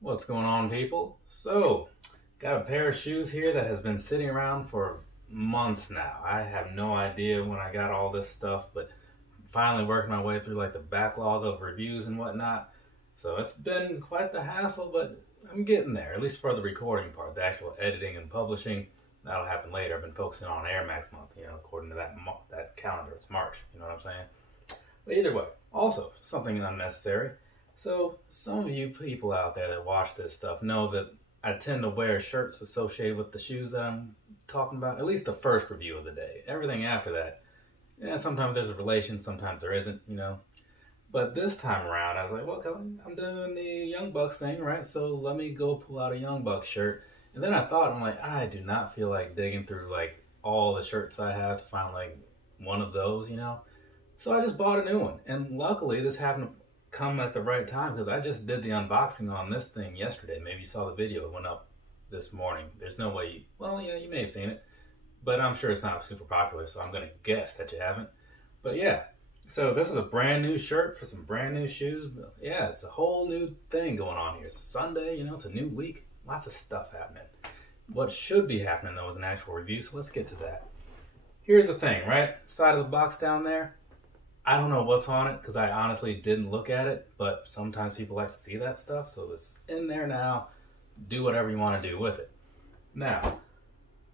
What's going on, people? So, got a pair of shoes here that has been sitting around for months now. I have no idea when I got all this stuff, but finally working my way through like the backlog of reviews and whatnot. So it's been quite the hassle, but I'm getting there, at least for the recording part. The actual editing and publishing, that'll happen later. I've been focusing on Air Max month, according to that calendar. It's March, you know what I'm saying? But either way, also something unnecessary. So some of you people out there that watch this stuff know that I tend to wear shirts associated with the shoes that I'm talking about, at least the first review of the day. Everything after that, yeah, sometimes there's a relation, sometimes there isn't. But this time around, I was like, well, I'm doing the Young Bucks thing, right? So let me go pull out a Young Bucks shirt. And then I'm like, I do not feel like digging through like all the shirts I have to find like one of those. So I just bought a new one. And luckily this happened to come at the right time because I just did the unboxing on this thing yesterday. Maybe you saw the video. It went up this morning. There's no way you may have seen it, but I'm sure it's not super popular, so I'm going to guess that you haven't. But yeah, so this is a brand new shirt for some brand new shoes. But yeah, it's a whole new thing going on here. It's Sunday, it's a new week. Lots of stuff happening. What should be happening though is an actual review, so let's get to that. Here's the thing, right? Side of the box down there. I don't know what's on it because I honestly didn't look at it, but sometimes people like to see that stuff, so it's in there now. Do whatever you want to do with it. Now,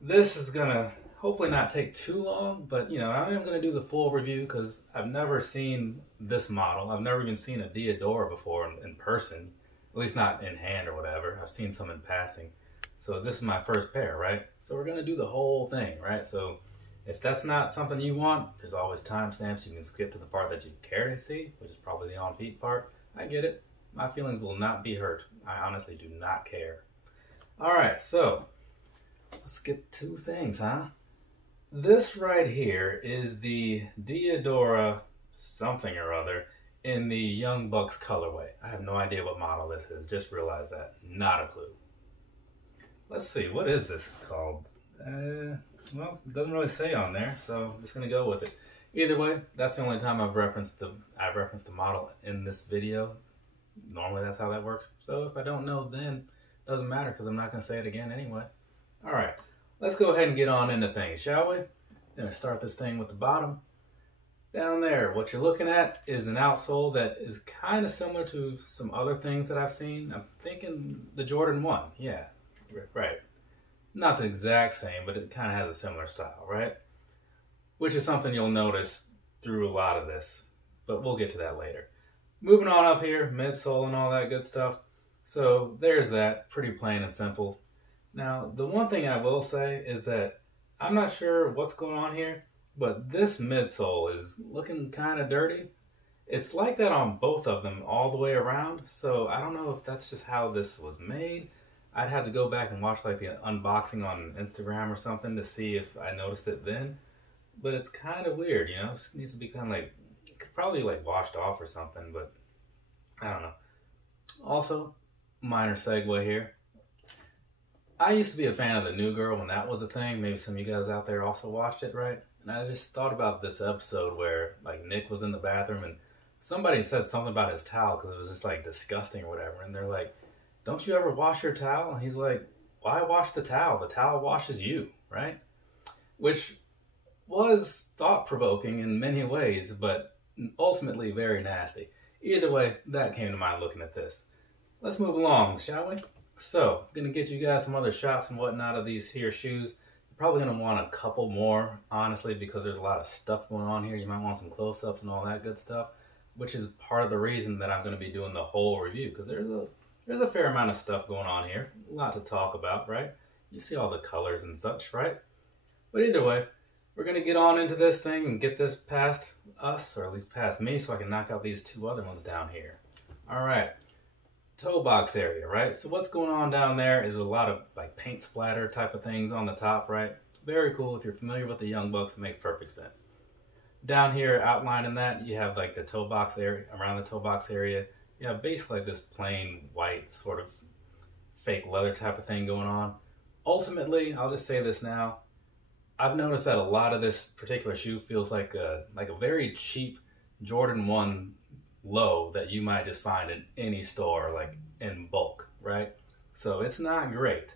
this is going to hopefully not take too long, but I am going to do the full review because I've never seen this model. I've never even seen a Diadora before in person, at least not in hand or whatever. I've seen some in passing. So this is my first pair, right? So we're going to do the whole thing, right? So if that's not something you want, there's always timestamps. You can skip to the part that you care to see, which is probably the on feet part. I get it. My feelings will not be hurt. I honestly do not care. All right, so let's get to things, huh? This right here is the Diadora something or other in the Young Bucks colorway. I have no idea what model this is. Just realized that. Not a clue. Let's see. What is this called? Well, it doesn't really say on there, so I'm just gonna go with it. Either way, that's the only time I've referenced the model in this video. Normally that's how that works. So if I don't know then, it doesn't matter because I'm not gonna say it again anyway. All right, let's go ahead and get on into things, shall we? Gonna start this thing with the bottom. Down there, what you're looking at is an outsole that is kind of similar to some other things that I've seen. I'm thinking the Jordan 1, yeah, right. Not the exact same, but it kind of has a similar style, right? Which is something you'll notice through a lot of this, but we'll get to that later. Moving on up here, midsole and all that good stuff. So there's that, pretty plain and simple. Now, the one thing I will say is that I'm not sure what's going on here, but this midsole is looking kind of dirty. It's like that on both of them all the way around, so I don't know if that's just how this was made. I'd have to go back and watch like the unboxing on Instagram or something to see if I noticed it then. But it's kind of weird, it just needs to be kind of like, probably like washed off or something, but I don't know. Also, minor segue here. I used to be a fan of the New Girl when that was a thing. Maybe some of you guys out there also watched it, right? And I just thought about this episode where like Nick was in the bathroom and somebody said something about his towel because it was just like disgusting or whatever. And they're like, don't you ever wash your towel? And he's like, why wash the towel? The towel washes you, right? Which was thought-provoking in many ways, but ultimately very nasty. Either way, that came to mind looking at this. Let's move along, shall we? So, I'm going to get you guys some other shots and whatnot of these here shoes. You're probably going to want a couple more, honestly, because there's a lot of stuff going on here. You might want some close-ups and all that good stuff, which is part of the reason that I'm going to be doing the whole review, because there's a fair amount of stuff going on here. A lot to talk about, right? You see all the colors and such, right? But either way, we're going to get on into this thing and get this past us, or at least past me, so I can knock out these two other ones down here. All right. Toe box area, right? So what's going on down there is a lot of like paint splatter type of things on the top, right? Very cool. If you're familiar with the Young Bucks, it makes perfect sense. Down here, outlining that, you have like the toe box area, around the toe box area. Yeah, basically like this plain white sort of fake leather type of thing going on. Ultimately, I'll just say this now. I've noticed that a lot of this particular shoe feels like a very cheap Jordan 1 low that you might just find in any store, like in bulk, right? So it's not great,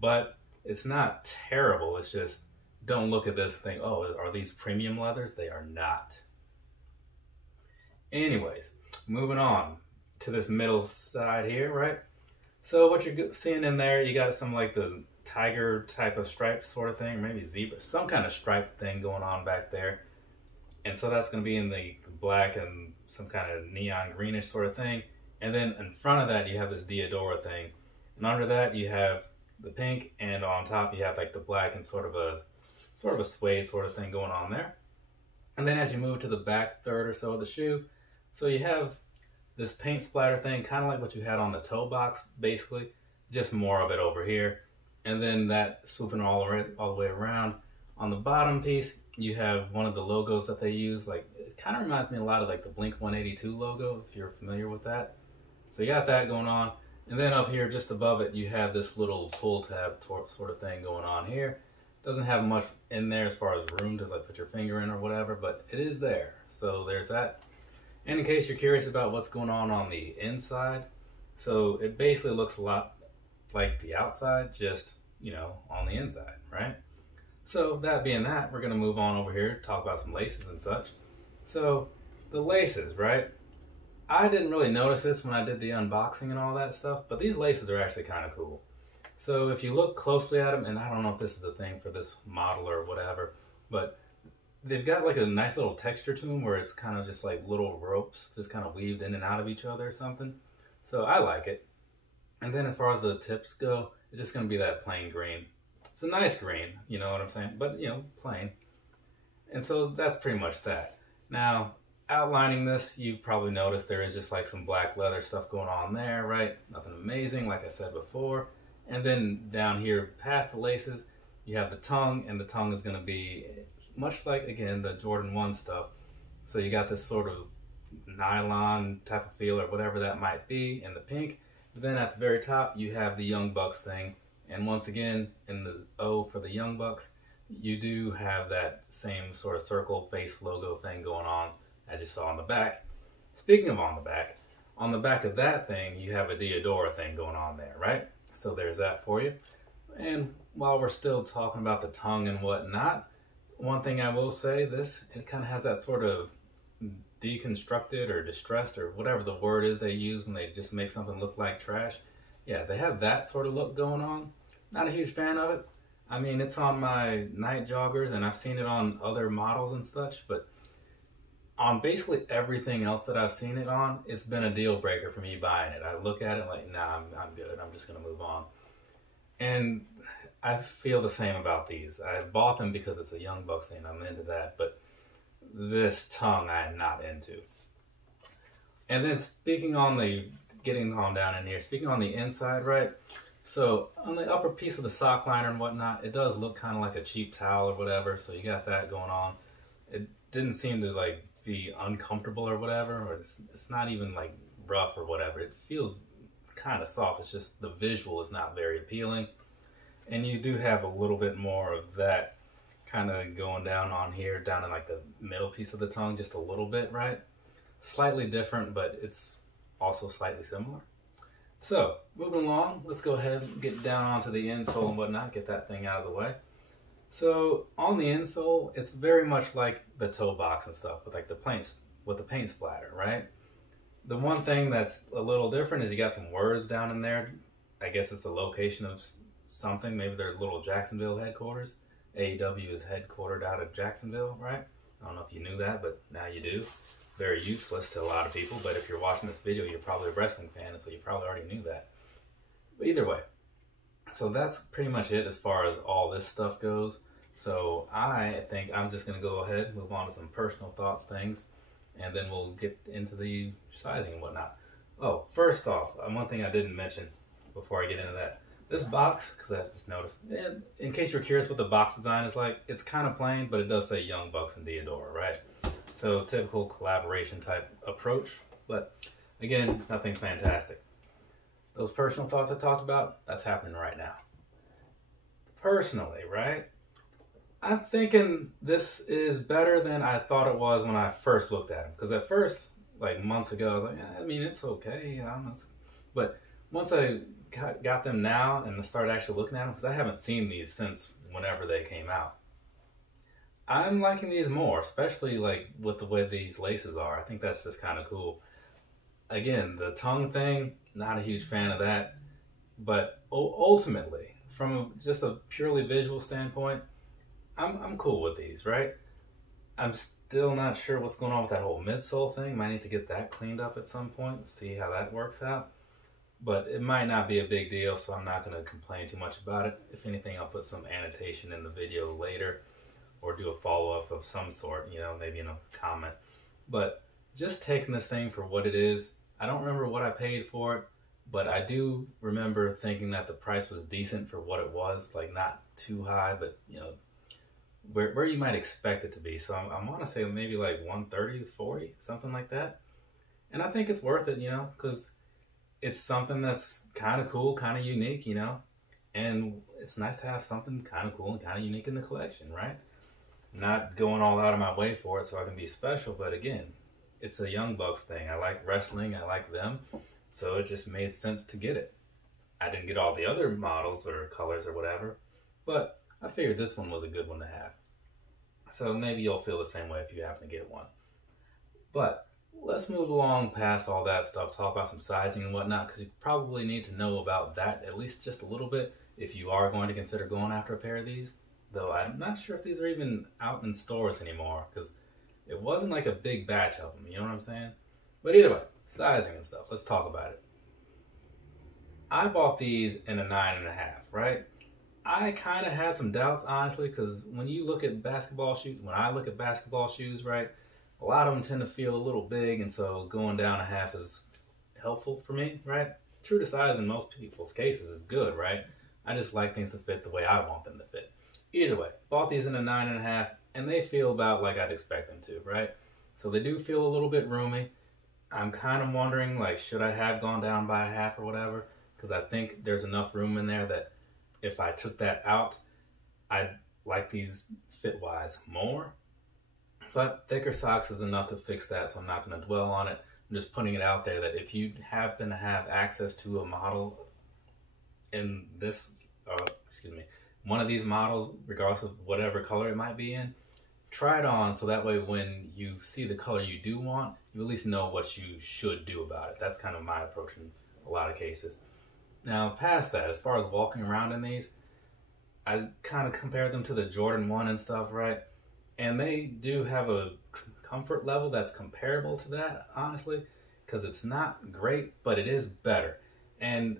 but it's not terrible. It's just, don't look at this thing, oh, are these premium leathers? They are not. Anyways, moving on to this middle side here, right? So what you're seeing in there, you got some like the tiger type of stripe sort of thing, maybe zebra, some kind of stripe thing going on back there. And so that's going to be in the black and some kind of neon greenish sort of thing. And then in front of that, you have this Diadora thing. And under that, you have the pink, and on top, you have like the black and sort of a suede sort of thing going on there. And then as you move to the back third or so of the shoe, so you have this paint splatter thing, kind of like what you had on the toe box, basically, just more of it over here. And then that swooping all the way around. On the bottom piece, you have one of the logos that they use. Like, it kind of reminds me a lot of like the Blink 182 logo, if you're familiar with that. So you got that going on. And then up here, just above it, you have this little pull tab sort of thing going on here. Doesn't have much in there as far as room to like put your finger in or whatever, but it is there. So there's that. And in case you're curious about what's going on the inside, so it basically looks a lot like the outside, just, you know, on the inside, right? So that being that, we're going to move on over here, talk about some laces and such. So the laces, right? I didn't really notice this when I did the unboxing and all that stuff, but these laces are actually kind of cool. So if you look closely at them, and I don't know if this is a thing for this model or whatever, but they've got like a nice little texture to them where it's kind of just like little ropes just kind of weaved in and out of each other or something. So I like it. And then as far as the tips go, it's just going to be that plain green. It's a nice green, you know what I'm saying? But, you know, plain. And so that's pretty much that. Now, outlining this, you probably noticed there is just like some black leather stuff going on there, right? Nothing amazing, like I said before. And then down here past the laces, you have the tongue, and the tongue is going to be much like, again, the Jordan 1 stuff. So you got this sort of nylon type of feel or whatever that might be in the pink. But then at the very top, you have the Young Bucks thing. And once again, in the O for the Young Bucks, you do have that same sort of circle face logo thing going on as you saw on the back. Speaking of on the back of that thing, you have a Diadora thing going on there, right? So there's that for you. And while we're still talking about the tongue and whatnot, one thing I will say, it kind of has that sort of deconstructed or distressed or whatever the word is they use when they just make something look like trash. Yeah, they have that sort of look going on. Not a huge fan of it. I mean, it's on my night joggers and I've seen it on other models and such, but on basically everything else that I've seen it on, it's been a deal breaker for me buying it. I look at it like, nah, I'm good. I'm just going to move on. And I feel the same about these. I bought them because it's a Young Bucks thing. I'm into that. But this tongue I am not into. And then getting on down in here, speaking on the inside, right? So on the upper piece of the sock liner and whatnot, it does look kind of like a cheap towel or whatever. So you got that going on. It didn't seem to like be uncomfortable or whatever, or it's not even like rough or whatever. It feels kind of soft. It's just the visual is not very appealing. And you do have a little bit more of that kind of going down on here, down in like the middle piece of the tongue, just a little bit, right? Slightly different, but it's also slightly similar. So, moving along, let's go ahead and get down onto the insole and whatnot, get that thing out of the way. So, on the insole, it's very much like the toe box and stuff, with like the paint splatter, right? The one thing that's a little different is you got some words down in there. I guess it's the location of something, maybe their little Jacksonville headquarters. AEW is headquartered out of Jacksonville, right? I don't know if you knew that, but now you do. Very useless to a lot of people, but if you're watching this video, you're probably a wrestling fan, so you probably already knew that. But either way, so that's pretty much it as far as all this stuff goes. So I think I'm just going to go ahead and move on to some personal thoughts things, and then we'll get into the sizing and whatnot. Oh, first off, one thing I didn't mention before I get into that. This box, because I just noticed, in case you're curious what the box design is like, it's kind of plain, but it does say Young Bucks and Diadora, right? So typical collaboration type approach, but again, nothing fantastic. Those personal thoughts I talked about, that's happening right now. Personally, right? I'm thinking this is better than I thought it was when I first looked at them. Because at first, like months ago, I was like, I mean, it's okay. But once I got them now and started actually looking at them, because I haven't seen these since whenever they came out, I'm liking these more, especially like with the way these laces are. I think that's just kind of cool. Again, the tongue thing, not a huge fan of that. But ultimately, from just a purely visual standpoint, I'm cool with these, right? I'm still not sure what's going on with that whole midsole thing. Might need to get that cleaned up at some point, see how that works out. But it might not be a big deal, so I'm not going to complain too much about it. If anything, I'll put some annotation in the video later, or do a follow-up of some sort, you know, maybe in a comment. But just taking this thing for what it is, I don't remember what I paid for it, but I do remember thinking that the price was decent for what it was, like not too high, but you know, where you might expect it to be. So I want to say maybe like 130 to 40, something like that. And I think it's worth it, you know, because it's something that's kind of cool, kind of unique, you know, and it's nice to have something kind of cool and kind of unique in the collection, right? Not going all out of my way for it so I can be special, but again, it's a Young Bucks thing. I like wrestling, I like them, so it just made sense to get it. I didn't get all the other models or colors or whatever, but I figured this one was a good one to have. So maybe you'll feel the same way if you happen to get one. But let's move along past all that stuff, talk about some sizing and whatnot, because you probably need to know about that at least just a little bit if you are going to consider going after a pair of these. Though I'm not sure if these are even out in stores anymore, because it wasn't like a big batch of them, you know what I'm saying? But either way, sizing and stuff, let's talk about it. I bought these in a 9.5, right? I kind of had some doubts, honestly, because when you look at basketball shoes, when I look at basketball shoes, right, a lot of them tend to feel a little big, and so going down a half is helpful for me, right? True to size in most people's cases is good, right? I just like things to fit the way I want them to fit. Either way, bought these in a 9.5, and they feel about like I'd expect them to, right? So they do feel a little bit roomy. I'm kind of wondering, like, should I have gone down by a half or whatever? Because I think there's enough room in there that if I took that out, I'd like these fit-wise more. But thicker socks is enough to fix that, so I'm not going to dwell on it. I'm just putting it out there that if you happen to have access to a model in this, one of these models, regardless of whatever color it might be in, try it on so that way when you see the color you do want, you at least know what you should do about it. That's kind of my approach in a lot of cases. Now, past that, as far as walking around in these, I kind of compare them to the Jordan 1 and stuff, right? And they do have a comfort level that's comparable to that, honestly, because it's not great, but it is better. And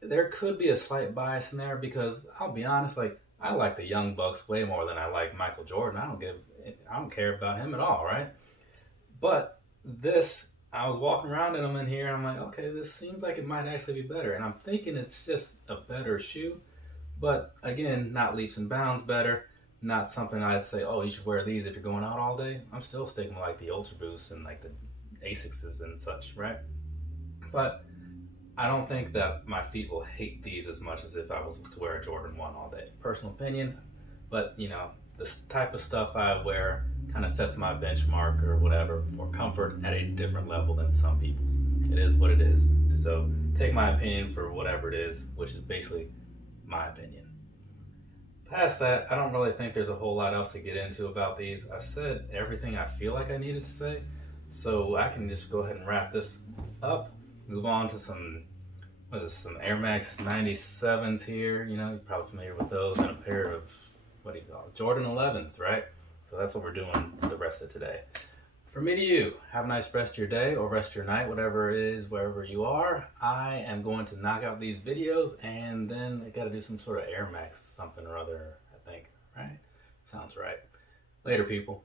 there could be a slight bias in there because I'll be honest, like, I like the Young Bucks way more than I like Michael Jordan. I don't care about him at all, right? But this, I was walking around in them in here and I'm like, okay, this seems like it might actually be better. And I'm thinking it's just a better shoe. But again, not leaps and bounds better. Not something I'd say, oh, you should wear these if you're going out all day. I'm still sticking with like the Ultra Boosts and like the Asics and such, right? But I don't think that my feet will hate these as much as if I was to wear a Jordan 1 all day. Personal opinion, but you know, this type of stuff I wear kind of sets my benchmark or whatever for comfort at a different level than some people's. It is what it is. So take my opinion for whatever it is, which is basically my opinion. Past that, I don't really think there's a whole lot else to get into about these. I've said everything I feel like I needed to say, so I can just go ahead and wrap this up. Move on to some Air Max 97s here. You know, you're probably familiar with those, and a pair of, what do you call it, Jordan 11s, right? So that's what we're doing the rest of today. From me to you, have a nice rest of your day or rest of your night, whatever it is, wherever you are. I am going to knock out these videos, and then I got to do some sort of Air Max something or other, I think, right? Sounds right. Later, people.